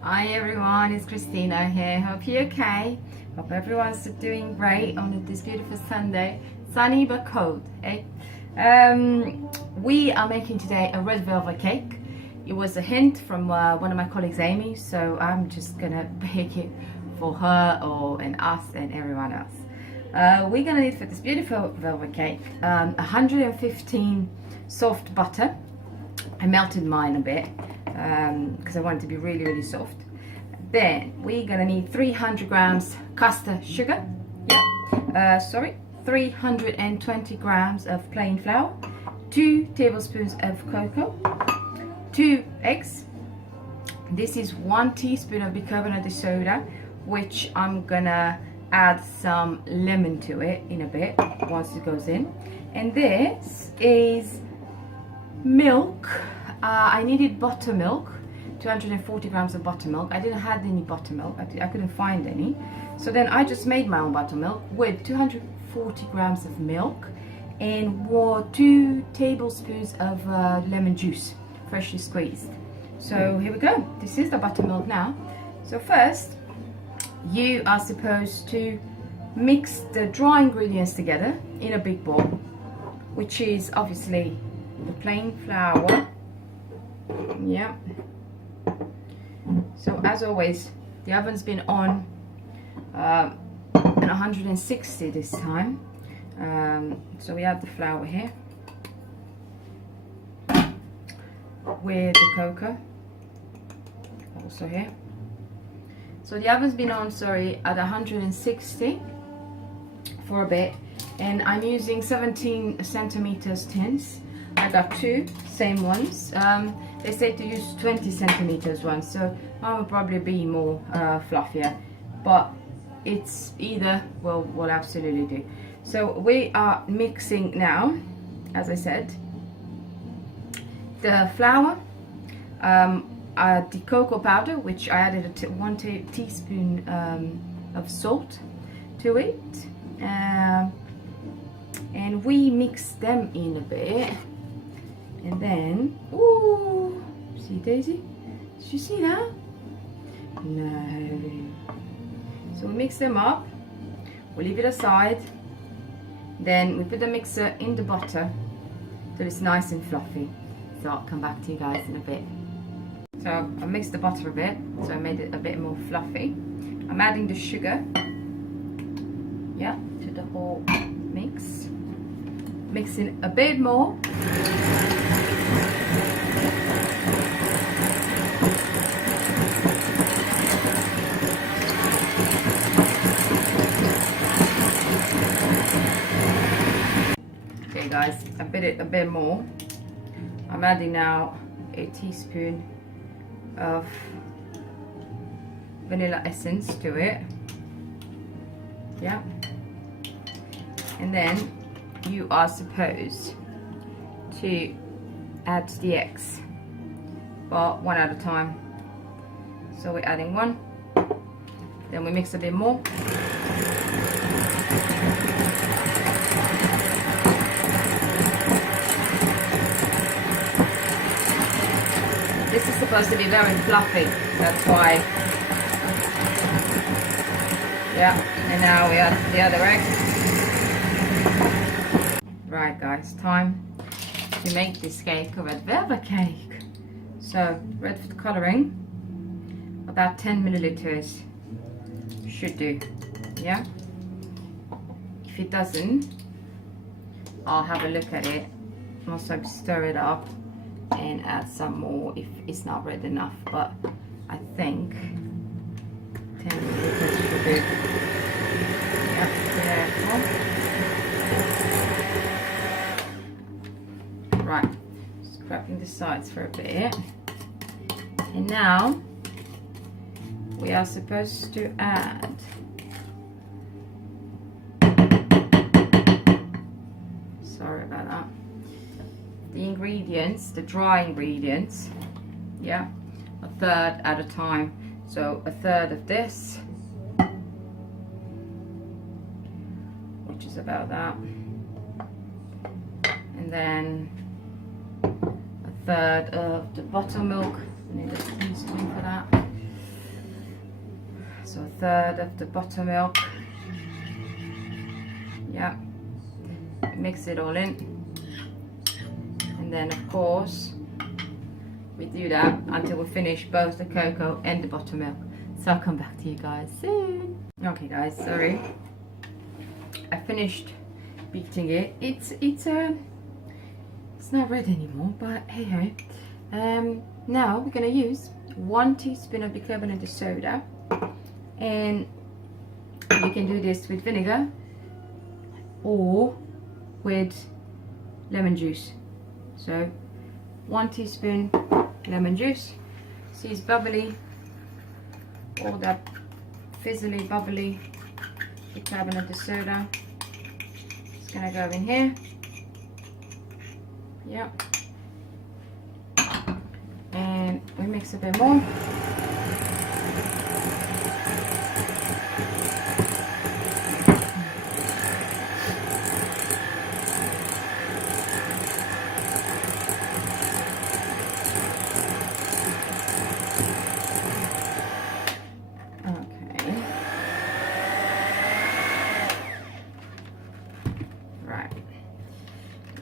Hi everyone, it's Cristina here. Hope you're okay. Hope everyone's doing great on this beautiful Sunday. Sunny but cold, eh? We are making today a red velvet cake. It was a hint from one of my colleagues, Amy, so I'm just gonna bake it for her and us and everyone else. We're gonna need for this beautiful velvet cake 115 soft butter. I melted mine a bit because I want it to be really, really soft. Then we're gonna need 300 grams custard sugar. 320 grams of plain flour, 2 tablespoons of cocoa, 2 eggs. This is 1 teaspoon of bicarbonate of soda, which I'm gonna add some lemon to it in a bit once it goes in. And this is milk. I needed buttermilk, 240 grams of buttermilk. I didn't have any buttermilk. I couldn't find any. So then I just made my own buttermilk with 240 grams of milk and 2 tablespoons of lemon juice, freshly squeezed. So here we go. This is the buttermilk now. So first, you are supposed to mix the dry ingredients together in a big bowl, which is obviously the plain flour. Yeah. So as always, the oven's been on at 160 this time. So we have the flour here with the cocoa also here. So the oven's been on, at 160 for a bit, and I'm using 17 centimeters tins. I got 2 same ones. They say to use 20 centimeters ones, so mine will probably be more fluffier, but it's either will absolutely do. So we are mixing now, as I said, the flour, the cocoa powder, which I added 1 teaspoon of salt to it, and we mix them in a bit. And then, ooh, see Daisy? Did you see that? No. So we mix them up, we leave it aside, then we put the mixer in the butter till it's nice and fluffy. So I'll come back to you guys in a bit. So I mixed the butter a bit, so I made it a bit more fluffy. I'm adding the sugar, yeah, to the whole mix. Mixing a bit more. Okay guys, I bit it a bit more. I'm adding now a teaspoon of vanilla essence to it. Yeah. And then you are supposed to add the eggs, but one at a time. So we're adding 1, then we mix a bit more. This is supposed to be very fluffy, that's why. Yeah, and now we add the other egg. Right guys, time to make this cake a red velvet cake. So red food coloring, about 10 milliliters should do. Yeah, if it doesn't, I'll have a look at it, also stir it up and add some more if it's not red enough, but I think 10 milliliters should do. Yep, careful. Right, scraping the sides for a bit. And now we are supposed to add sorry about that, the ingredients, the dry ingredients, yeah, a third at a time. So a third of this, which is about that, and then third of the buttermilk. I need a teaspoon for that. So a third of the buttermilk. Yeah. Mix it all in. And then of course we do that until we finish both the cocoa and the buttermilk. So I'll come back to you guys soon. Okay guys, sorry. I finished beating it. It's not red anymore, but hey ho. Now we're gonna use 1 teaspoon of bicarbonate soda, and you can do this with vinegar or with lemon juice. So 1 teaspoon lemon juice. See, it's bubbly, all that fizzly bubbly bicarbonate soda. It's gonna go in here. Yep. And we mix a bit more. Okay. Right.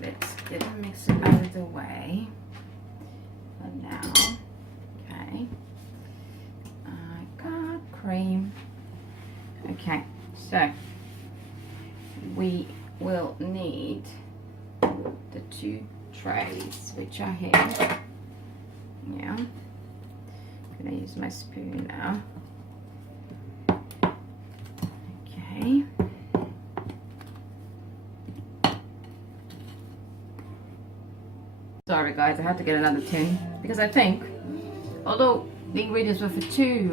Let's get the mixer out of the way. And now, okay, I got cream. Okay, so we will need the 2 trays which are here. Yeah, I'm gonna use my spoon now. Okay. Sorry guys, I had to get another tin because I think, although the ingredients were for two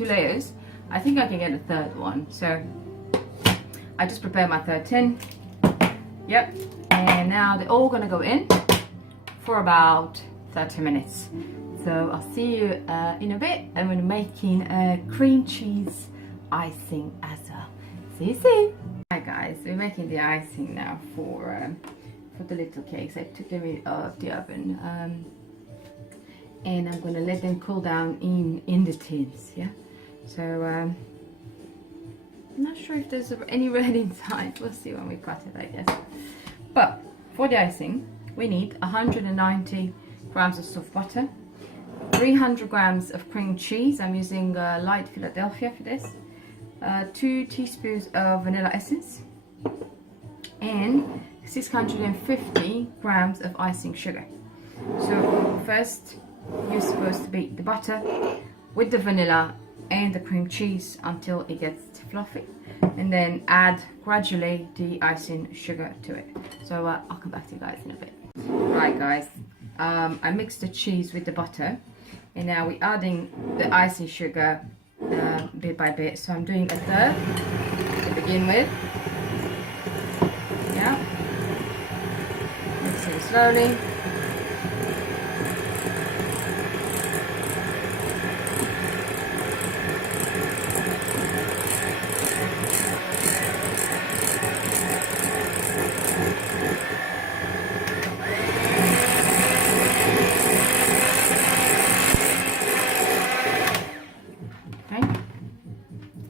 layers, I think I can get a third one. So I just prepared my third tin. Yep, and now they're all gonna go in for about 30 minutes. So I'll see you in a bit, and we're making a cream cheese icing as well. See you soon. Hi guys, we're making the icing now for the little cakes. I took them out of the oven, and I'm gonna let them cool down in the tins. Yeah, so I'm not sure if there's any red inside. We'll see when we cut it, I guess. But for the icing we need 190 grams of soft butter, 300 grams of cream cheese. I'm using light Philadelphia for this, 2 teaspoons of vanilla essence, and 650 grams of icing sugar. So first you're supposed to beat the butter with the vanilla and the cream cheese until it gets fluffy, and then add gradually the icing sugar to it. So I'll come back to you guys in a bit. Right guys, I mixed the cheese with the butter, and now we're adding the icing sugar bit by bit. So I'm doing a third to begin with. Yeah. Mix it slowly. Okay.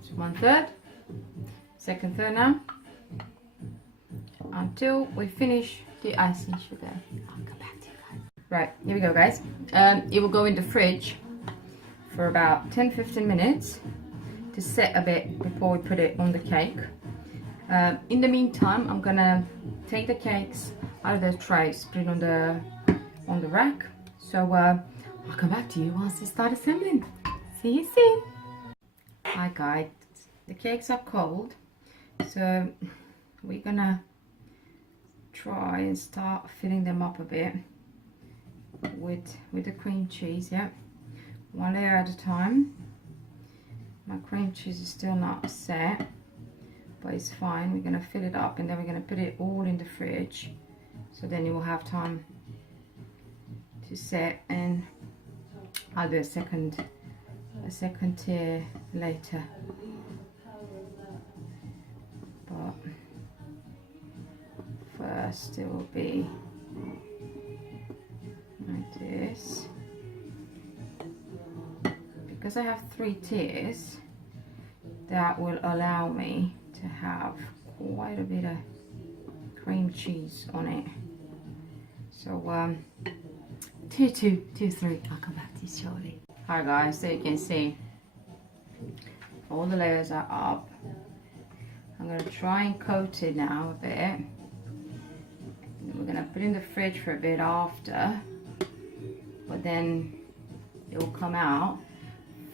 So 1/3. Second third now. Until we finish the icing sugar. I'll come back to you guys. Right, here we go guys. It will go in the fridge for about 10-15 minutes to set a bit before we put it on the cake. In the meantime, I'm gonna take the cakes out of the trays, put it on the rack. So I'll come back to you once I start assembling. See you soon. Hi guys, the cakes are cold, so we're gonna try and start filling them up a bit with the cream cheese. Yeah, 1 layer at a time. My cream cheese is still not set, but it's fine. We're gonna fill it up, and then we're gonna put it all in the fridge, so then it will have time to set, and I'll do a second tier later. But first it will be because I have 3 tiers, that will allow me to have quite a bit of cream cheese on it. So 2, 2, 2, 3. I'll come back to you shortly. Hi guys, so you can see all the layers are up. I'm going to try and coat it now a bit. We're going to put it in the fridge for a bit after, but then it will come out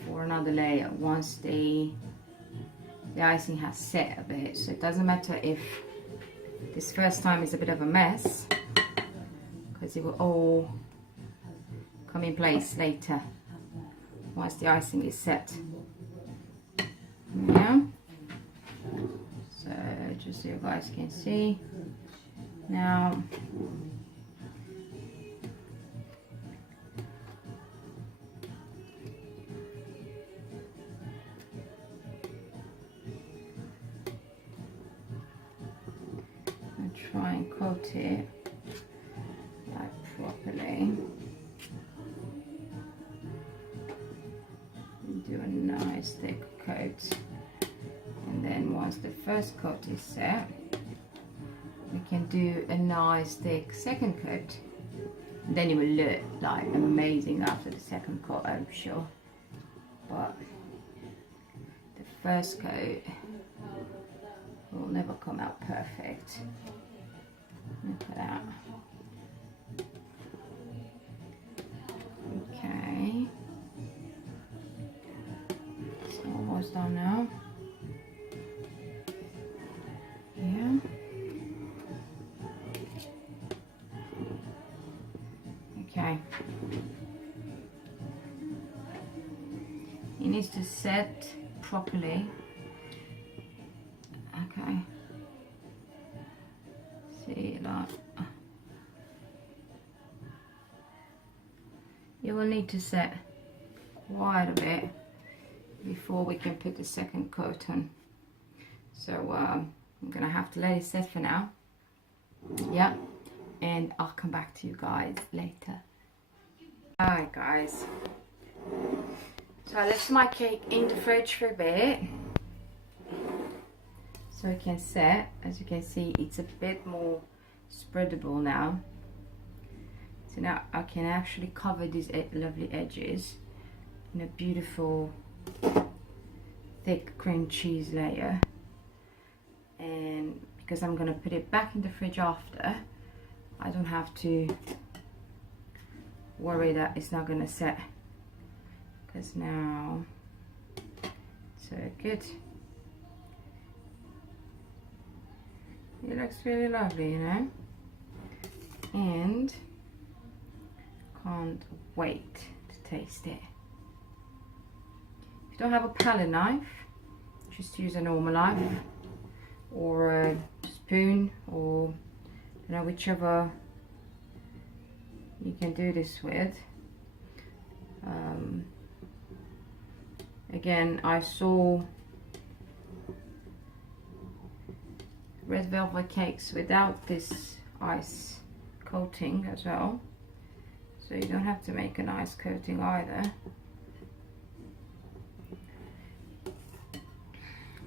for another layer once the icing has set a bit. So it doesn't matter if this first time is a bit of a mess, because it will all come in place later once the icing is set. Yeah, so just so you guys can see now. And try and coat it like properly. Do a nice thick coat, and then once the first coat is set, we can do a nice thick second coat. And then it will look like amazing after the second coat, I'm sure. But the first coat will never come out perfect. Look at that. Okay. Almost done now. Yeah. Okay. It needs to set properly. Okay. See, like you will need to set quite a bit before we can put the second coat on. So I'm gonna have to let it set for now. Yeah, and I'll come back to you guys later. Alright guys, so I left my cake in the fridge for a bit so it can set. As you can see, it's a bit more spreadable now. So now I can actually cover these lovely edges in a beautiful thick cream cheese layer. And because I'm gonna put it back in the fridge after, I don't have to worry that it's not gonna set, because now so good. It looks really lovely, you know, and can't wait to taste it. If you don't have a palette knife, just use a normal knife or a spoon, or you know, whichever you can do this with. Again, I saw red velvet cakes without this ice coating as well, so you don't have to make an ice coating either.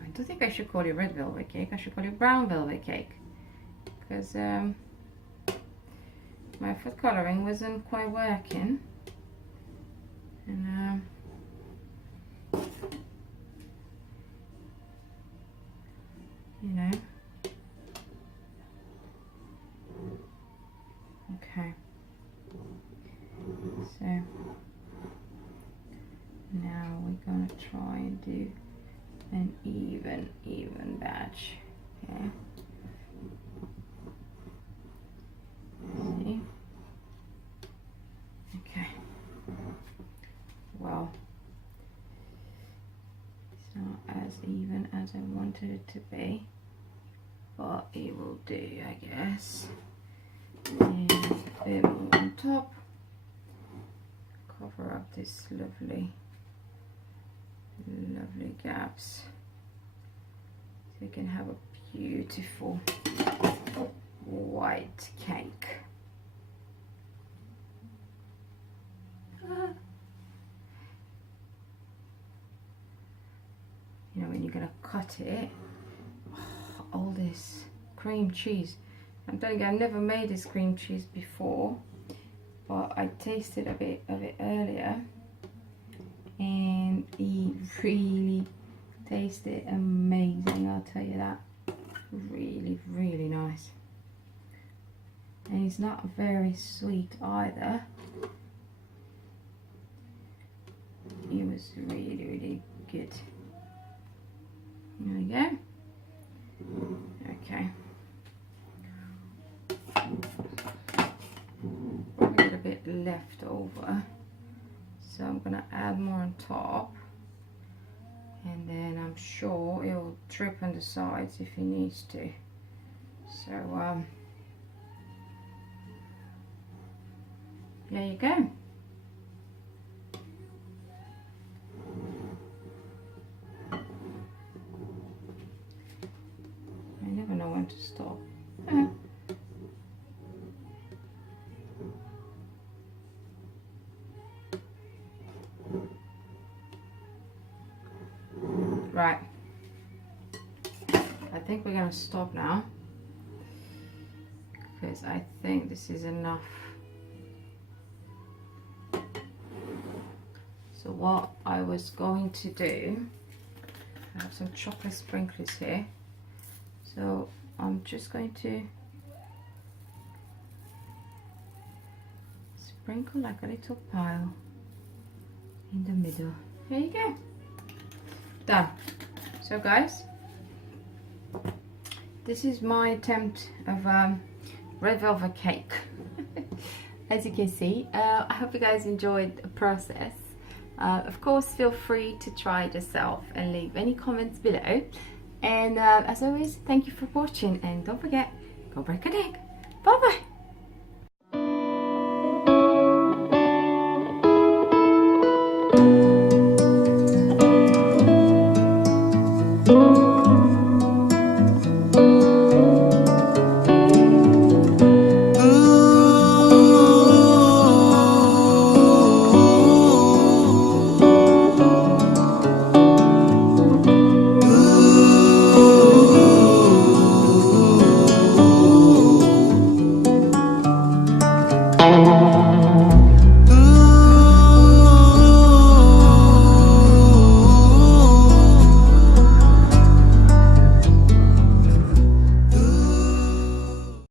I don't think I should call it red velvet cake, I should call it brown velvet cake, because my food colouring wasn't quite working, and you know. Okay, so now we're gonna try and do an even batch. Okay. See? Okay. Well, it's not as even as I wanted it to be, but it will do, I guess. And a bit more on top. Cover up this lovely gaps, so you can have a beautiful white cake. you're gonna cut it. Oh, all this cream cheese. I'm telling you, I've never made this cream cheese before, but I tasted a bit of it earlier, and it really tasted amazing. I'll tell you that. Really, really nice. And it's not very sweet either. It was really, really good. There we go. Okay. A little bit left over, so I'm gonna add more on top, and then I'm sure it will drip on the sides if it needs to. So there you go. I never know when to stop. Right, I think we're gonna stop now, because I think this is enough. So what I was going to do, I have some chocolate sprinklers here, so I'm just going to sprinkle like a little pile in the middle. There you go. Done. So guys, this is my attempt of red velvet cake. As you can see, I hope you guys enjoyed the process. Of course, feel free to try it yourself and leave any comments below. And as always, thank you for watching, and don't forget, go break an egg. Bye bye.